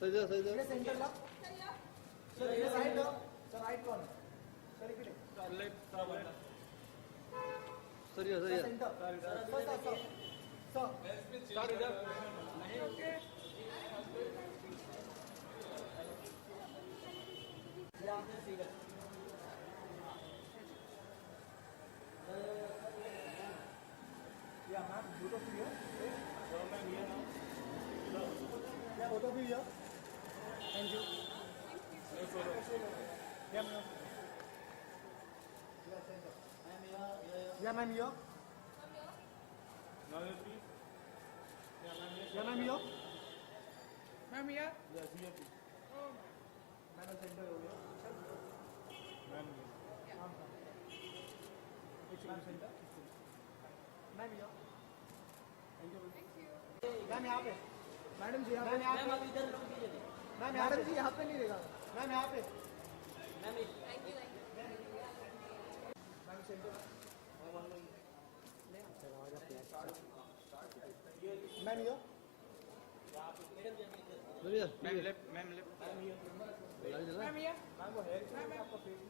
Sir sir centre ला sir इकडे side ला sir right corner sir इकडे sir ये sir ये सेंटर सर इधर या मैम फोटो भी है फोटो भी है थैंक यू या मैम यो या मैम यो मैम या मैम सेंटर हो गया ma'am centre ma'am yo thank you ma'am यहाँ पे मैडम जी मैम यहाँ पे मैम मैडम जी यहाँ पे नहीं रहेगा मैम यहाँ पे मैम सेंटर मैम यो मैम लेफ्ट मैम ये मैम वो हेयर मैम आपका फेस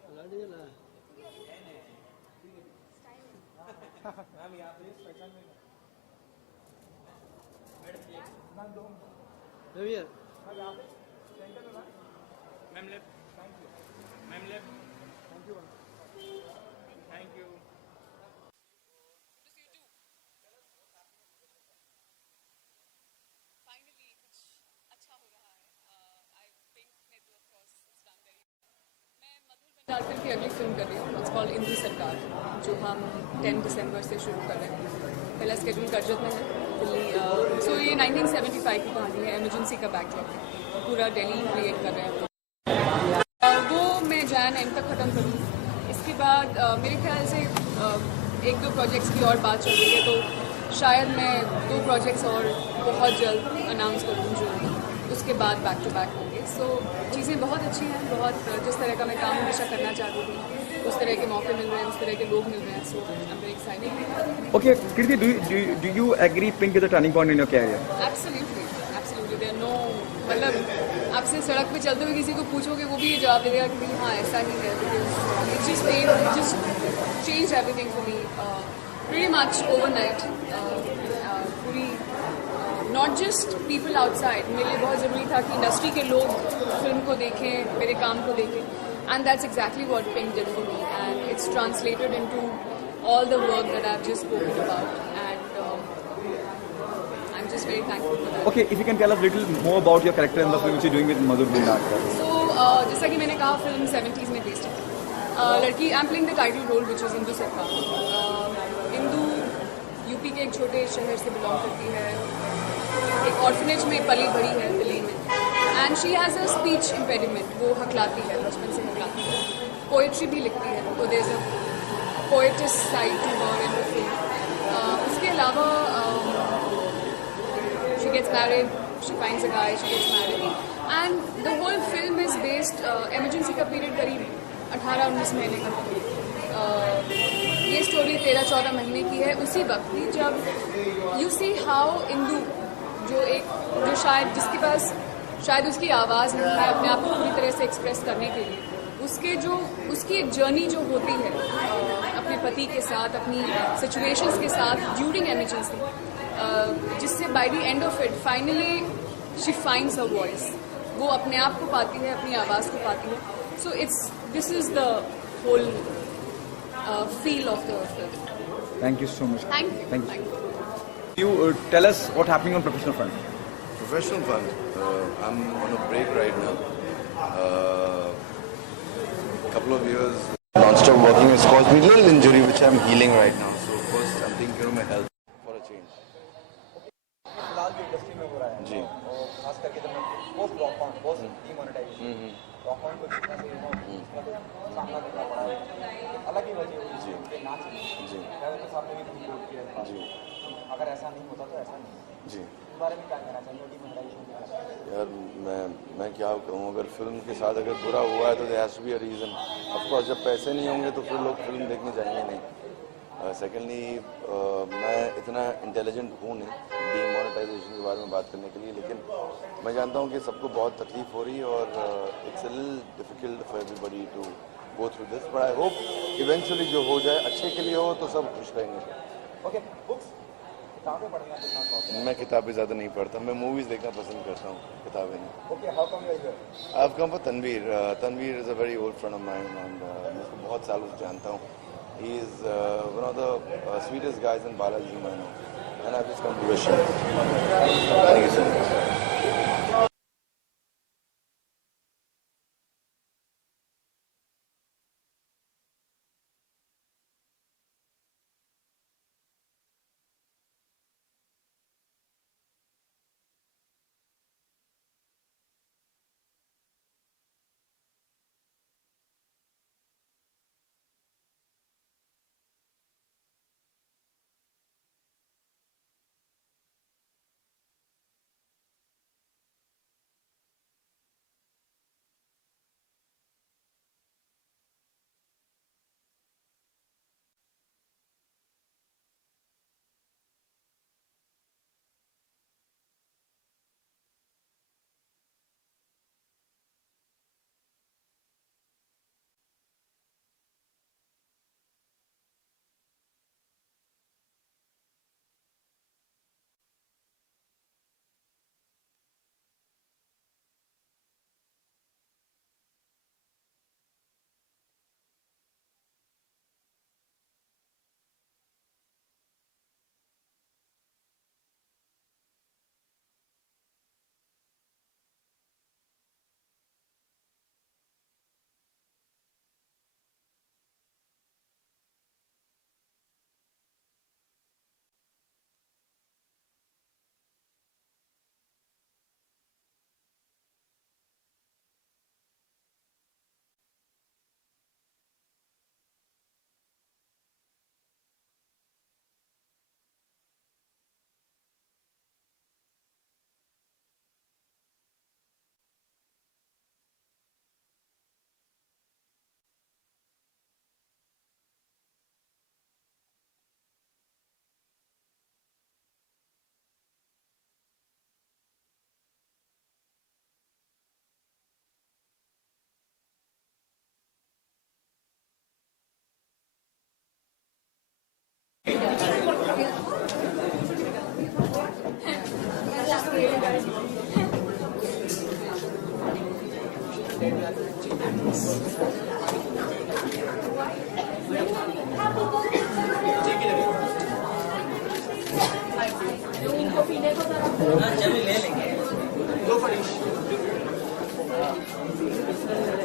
मैम यहाँ पे स्पेशल में मैम दो मैम यहाँ पे सेंटर में ma'am left thank you ma'am left thank you thank you finally कुछ अच्छा हो रहा है आई थिंक मैं तो of course it's done very मैं मधुर बंडालकर की अगली फिल्म कर रही हूँ इट्स कॉल्ड इंदु सरकार जो हम 10 दिसंबर से शुरू कर रहे हैं पहला स्केड्यूल करजत में है दिल्ली सो ये 1975 की कहानी है एमरजेंसी का बैकड्रॉप है पूरा दिल्ली क्रिएट कर रहे हैं वो मैं जैन एंड तक ख़त्म करूँ इसके बाद मेरे ख्याल से एक दो प्रोजेक्ट्स की और बात चल रही है तो शायद मैं 2 प्रोजेक्ट्स और बहुत जल्द अनाउंस करूँ जो उसके बाद बैक टू बैक होंगे सो चीज़ें बहुत अच्छी हैं बहुत जिस तरह का मैं काम हमेशा करना चाहती थी उस तरह के मौके मिल रहे हैं उस तरह के लोग मिल रहे हैं so I am very excited Okay, Kirti, do you agree Pink is a turning point in your career? Absolutely there no मतलब आपसे सड़क पे चलते हुए किसी को पूछोगे वो भी ये जवाब दे देगा कि हाँ ऐसा ही है because it just change everything for me pretty much overnight पूरी नॉट जस्ट पीपल आउटसाइड मेरे लिए बहुत ज़रूरी था कि इंडस्ट्री के लोग फिल्म को देखें मेरे काम को देखें and that's exactly what pink did for me and it's translated into all the work that I've just spoken about and I'm just very thankful for that. Okay, if you can tell us a little more about your character in the film which you're doing with Madhur Bhandara. So, जैसा कि मैंने कहा film 70s में based है लड़की I am playing the title role which is Indu Sarkar Indu UP के एक छोटे शहर से बिलोंग करती है एक ऑर्फनेज में पली बड़ी है दिल्ली में and she has a speech impediment वो हकलाती है बचपन से हकलाती है पोएट्री भी लिखती है तो there is a poetess side to her in the film. उसके अलावा she gets married, she finds a guy, she gets married, and the whole film is based emergency का period करीब 18-19 महीने का था. ये स्टोरी 13-14 महीने की है उसी वक्त की जब you see how इंदु जो शायद जिसके पास शायद उसकी आवाज़ नहीं है अपने आप को पूरी तरह से एक्सप्रेस करने के लिए उसकी एक जर्नी जो होती है अपने पति के साथ अपनी सिचुएशंस के साथ ड्यूरिंग एमरजेंसी जिससे by the end of it finally she finds her voice वो अपने आप को पाती है अपनी आवाज़ को पाती है so this is the whole feel of the film. Thank you so much. Thank you. You tell us what's happening on professional front. Professional front, I'm on a break right now. Couple of years non-stop working has caused me a little injury which I'm healing right now. So first I'm thinking of my health for a change. फिलहाल जो industry में हो रहा है जी और खास करके जब post lockdown post demonetisation lockdown को जितना से सामना करना पड़ा है अलग ही वजह हुई जी कि ना चले जी ड्राइवर साहब ने भी रिपोर्ट किया जी अगर ऐसा नहीं होता तो ऐसा नहीं जी इस बारे में क्या कहना चाहिए डीमोनेटाइजेशन यार मैं क्या कहूँ अगर फिल्म के साथ अगर बुरा हुआ है तो there has to be a reason. Of course जब पैसे नहीं होंगे तो फिर लोग फिल्म देखने जाएंगे नहीं. सेकेंडली मैं इतना इंटेलिजेंट हूँ नहीं डीमोनेटाइजेशन के बारे में बात करने के लिए, लेकिन मैं जानता हूँ कि सबको बहुत तकलीफ हो रही है और it's a little difficult for everybody to go through this, but I hope eventually जो हो जाए अच्छे के लिए हो तो सब खुश रहेंगे। ओके, बुक्स किताबें पढ़ना कितना शौक है? मैं किताबें ज़्यादा नहीं पढ़ता, मैं मूवीज़ देखना पसंद करता हूँ, किताबें नहीं। Okay, how come you are here? I've come for Tanveer. Tanveer is a very old friend of mine and मैं उसको बहुत सालों से जानता हूँ. He is one of the sweetest guys in Balaji I know. And I've just come to wish him. Thank you so much.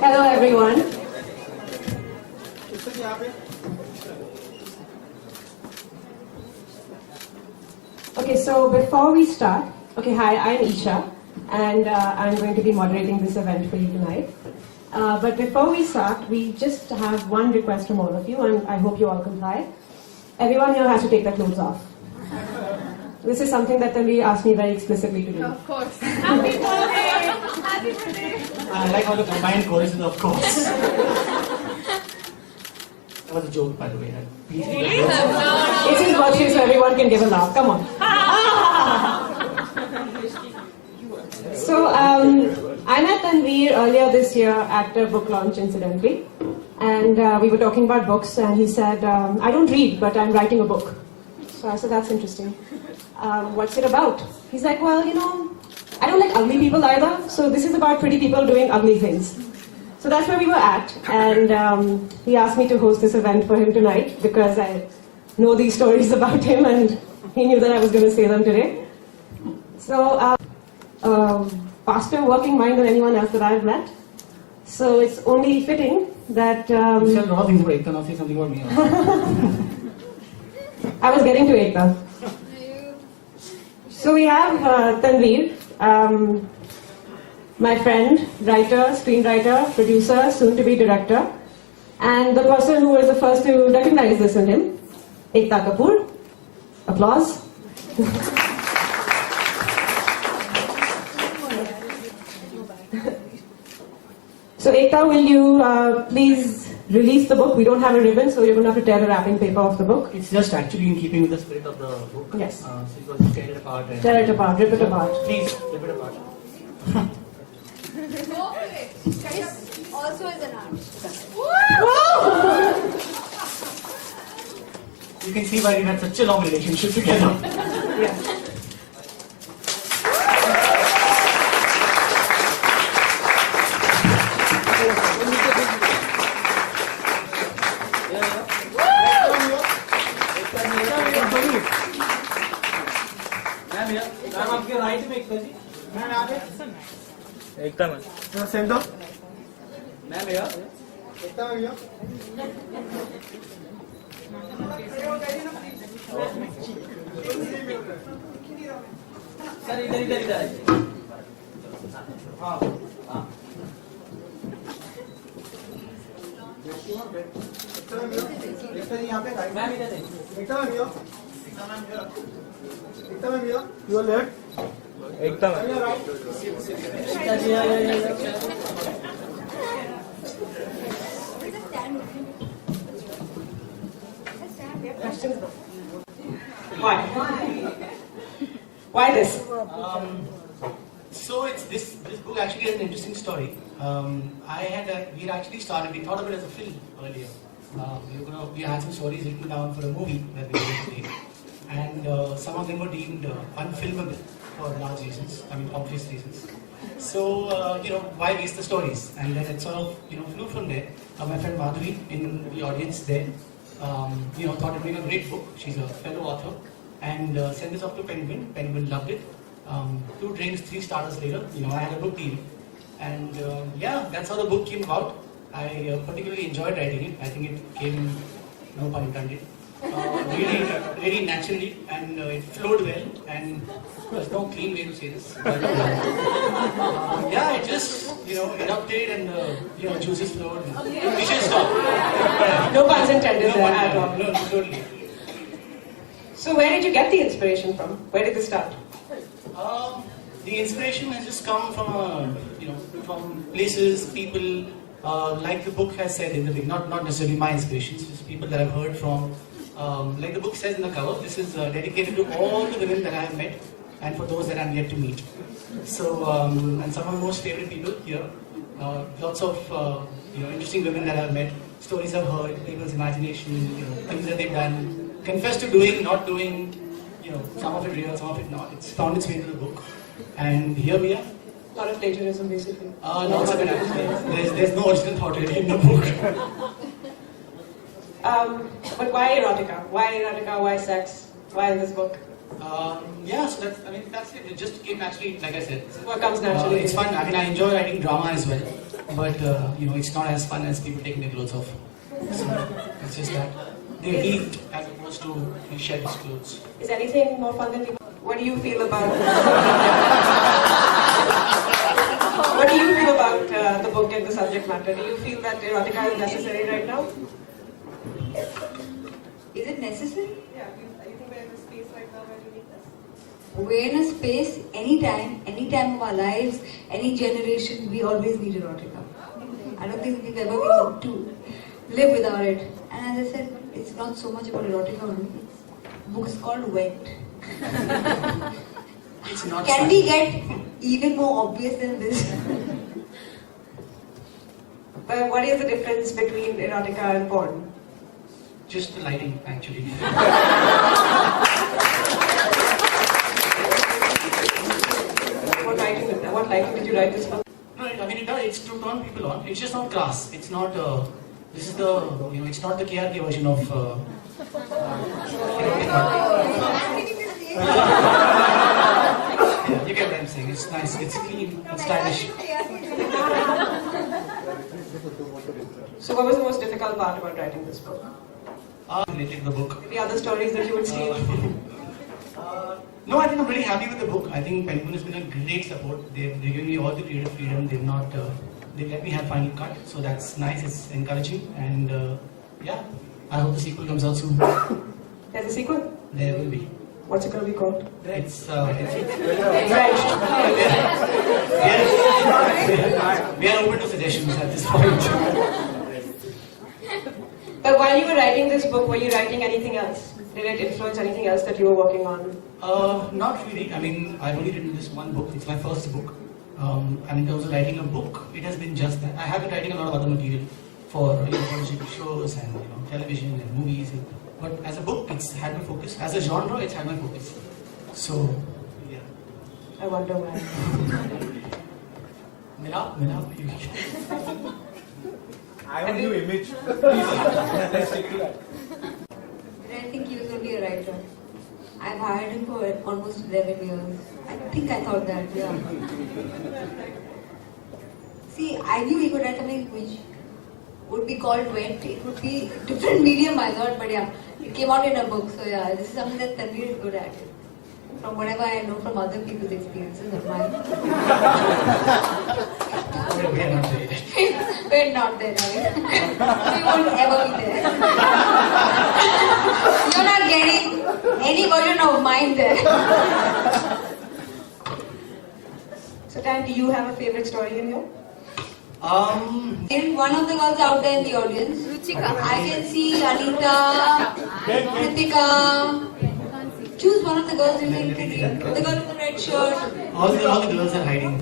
Hello everyone. Okay, so before we start, hi, I'm Isha, and I'm going to be moderating this event for you tonight. But before we start, we just have one request from all of you, and I hope you all comply. Everyone here has to take their clothes off. This is something that Tanveer asked me very explicitly to do. Of course. Happy birthday! Happy birthday! I like how the combined chorus is of course. That was a joke, by the way. Please be careful. It's his birthday, so everyone can give a laugh. Come on. So, I met Tanveer earlier this year at a book launch, incidentally. And we were talking about books, and he said, I don't read, but I'm writing a book. So I said, that's interesting. What's it about? He's like, well, I don't like ugly people either, so this is about pretty people doing ugly things. So that's where we were at, and he asked me to host this event for him tonight because I know these stories about him, and he knew that I was going to say them today. So, faster working mind than anyone else that I've met. So it's only fitting that... You said a lot of things about Ekta, now say something about me. I was getting to Ekta. So we have Tanveer, my friend, writer, screenwriter, producer, soon-to-be director, and the person who was the first to recognize this in him, Ekta Kapoor. Applause. So Ekta, will you please release the book. We don't have a ribbon, so you're going to have to tear the wrapping paper off the book. It's just actually in keeping with the spirit of the book. Yes. So it was tear it apart. And Tear it apart, rip it apart. Please, rip it apart. Go for it. This also is an art. You can see why we had such a long relationship together. Yes. Ma'am यहाँ ma'am आपके right में एकता जी ma'am यहाँ पे एकता ma'am थोड़ा centre ma'am यहाँ एकता में भैया sir इधर इधर इधर आइए हाँ एकता में भैया एकता जी यहाँ पे राइट मैम इधर देखिए एकता में भैया एकता में भैया your left Ekta ma'am your right Ekta ji यहाँ Questions? Why? Why this? So it's this book actually has an interesting story. We actually started. We thought of it as a film earlier. We had some stories written down for a movie that we were going to make, and some of them were deemed unfilmable for large reasons. I mean, obvious reasons. So why waste the stories? And then it sort of flew from there. My friend Madhuri in the audience there, thought it made a great book. She's a fellow author, and sent this off to Penguin. Penguin loved it. 2 drinks, 3 starters later, I had a book deal. And that's how the book came about. I particularly enjoyed writing it. I think it came, no pun intended, really naturally, and it flowed well. And there's no clean way to say this. But, it just, erupted and, juices flowed. We should stop. No puns intended there at all. No, totally. So where did you get the inspiration from? Where did this start? The inspiration has just come from, from places, people, like the book has said in the beginning, not necessarily my inspirations, just people that I've heard from. Like the book says in the cover, this is dedicated to all the women that I have met and for those that I'm yet to meet. So, and some of my most favorite people here, lots of interesting women that I've met, stories I've heard, people's imagination, things that they've done, confess to doing, not doing, some of it real, some of it not. It's found its way into the book. And here we are. A lot of plagiarism, basically. Lots of it. There's no original thought really in the book. But why erotica? Why erotica? Why sex? Why in this book? So that's it. It just came naturally, like I said. What comes naturally? It's fun. I enjoy writing drama as well. But, it's not as fun as people taking their clothes off. So, it's just that. They leaked as opposed to he shed his clothes. Is anything more fun than people? What do you feel about? What do you feel about the book and the subject matter? Do you feel that erotica is necessary right now? Is it necessary? Yeah. You think we're in a space right now where we need this? We're in a space any time of our lives, any generation, we always need erotica. I don't think we've ever been able to live without it. And as I said, it's not so much about erotica only. The book is called Wet. It's not Can fun. we get even more obvious than this? But what is the difference between erotica and porn? Just the lighting, actually. What lighting did you write this for? No, it's to turn people on. It's just not class. It's not. This is the. It's not the KRK version of. You get what I'm saying. It's nice. It's clean. It's stylish. So what was the most difficult part about writing this book? Related to the book. The other stories that you would see? No, I think I'm really happy with the book. I think Penguin has been a great support. They've given me all the creative freedom. They've not. They let me have final cut. So that's nice. It's encouraging. And I hope the sequel comes out soon. There's a sequel? There will be. What's it going to be called? It's Drenched. we are open to suggestions at this point. while you were writing this book, were you writing anything else? Did it influence anything else that you were working on? Not really. I mean, I've only written this one book. It's my first book. And in terms of writing a book, it has been just that. I have been writing a lot of other material for political shows and television and movies. But as a book, it's had my focus. As a genre, it's had my focus. So, yeah. I wonder why. Mila, I want you image. Let's stick to that. I think he was going to be a writer. I've hired him for almost 11 years. I think I thought that, yeah. See, I knew he could write something which would be called wet. It would be different medium, I thought, but yeah, it came out in a book. So yeah, this is something that Tanveer is good at. From whatever I know from other people's experiences of mine. We're not there, right? We won't ever be there. You're not getting any version of mine there. So, Tan, do you have a favorite story in here? In one of the girls out there in the audience, Ruchika. I can see Anita, Kritika. Choose one of the girls you think. The girl with the red shirt. All the girls are hiding.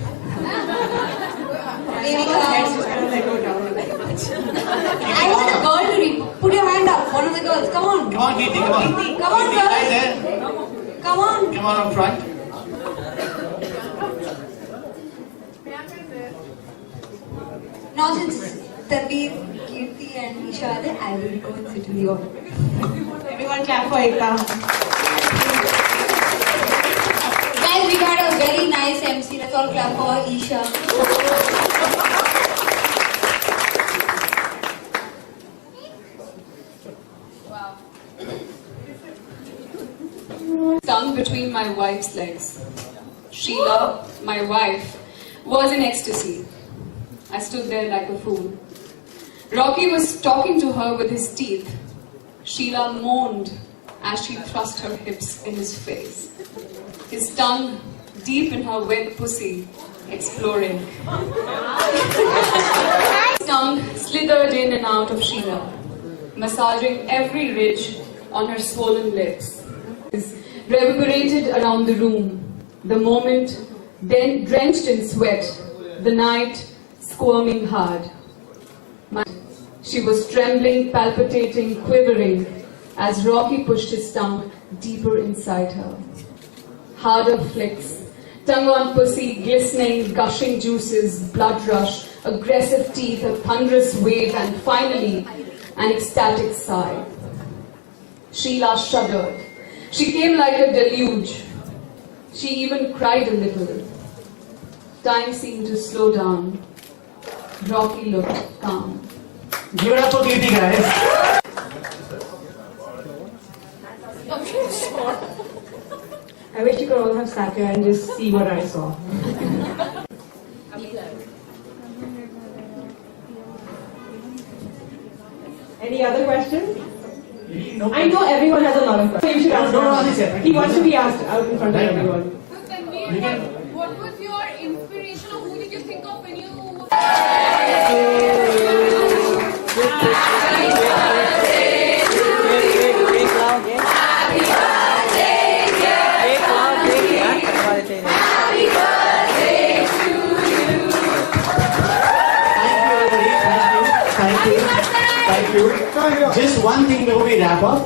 I want a girl to read. Put your hand up. One of the girls. Come on. Come on, Kirti, come on. Come on, Kirti, girls. right there. Come on. Come on up front. Now since Tanveer, Kirti and Isha are there, I will go and sit in the audience. Everyone clap for Ekta. Guys, we had a very nice MC. Let's all clap for Isha. Wow. Tongue between my wife's legs. Sheila, my wife, was in ecstasy. I stood there like a fool. Rocky was talking to her with his teeth. Sheila moaned as she thrust her hips in his face. His tongue deep in her wet pussy, exploring. His tongue slithered in and out of Sheila, massaging every ridge on her swollen lips. Reverberated around the room, the moment, then drenched in sweat, the night squirming hard. She was trembling, palpitating, quivering as Rocky pushed his tongue deeper inside her. Harder flicks, tongue on pussy, glistening, gushing juices, blood rush, aggressive teeth, a thunderous wave, and finally, an ecstatic sigh. Sheila shuddered. She came like a deluge. She even cried a little. Time seemed to slow down. Rocky looked calm. Give it up for Kirti, guys. I wish you could all have sat here and just see what I saw. Any other questions? I know everyone has a lot of questions. You should ask him. He wants to be asked out in front of everyone. What was your inspiration, or who did you think of when you... Just one thing before we wrap up.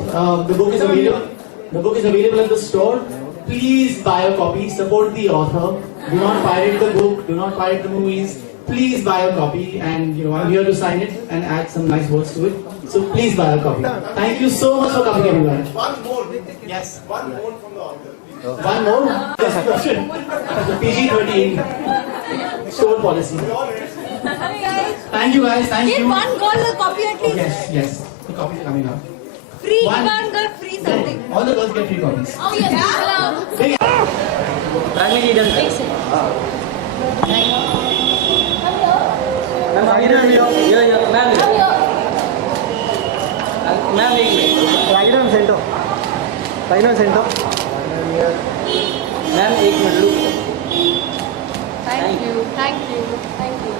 The book is available. The book is available at the store. Please buy a copy. Support the author. Do not pirate the book. Do not pirate the movies. Please buy a copy. And I'm here to sign it and add some nice words to it. So please buy a copy. Thank you so much for coming, everyone. One more. Yes. One more from the author. One more. Yes, question. The PG-13 store policy. Thank you, guys. Thank Give you. one girl a copy at least. Yes. The copies are coming up. Free. One. One girl free something. All the girls get free copies. Oh yes. Hello. Big- Thank you. Thank you. Thank you.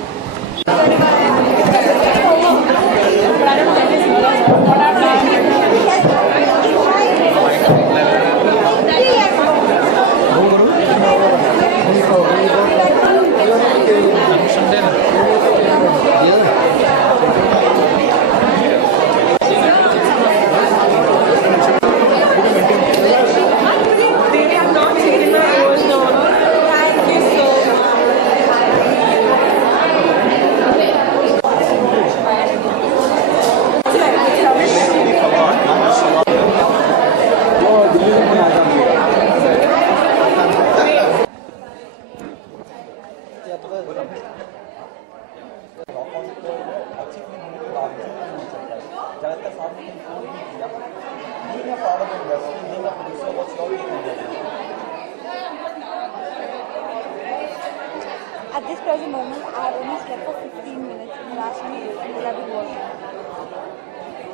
At this present moment, I have only slept for 15 minutes in the last week that I've been working.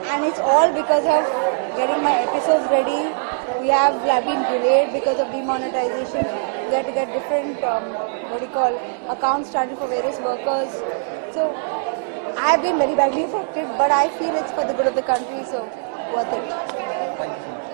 And it's all because of getting my episodes ready. We have been delayed because of demonetization. We had to get different, accounts started for various workers. So I have been very badly affected, but I feel it's for the good of the country, so worth it. Thank you.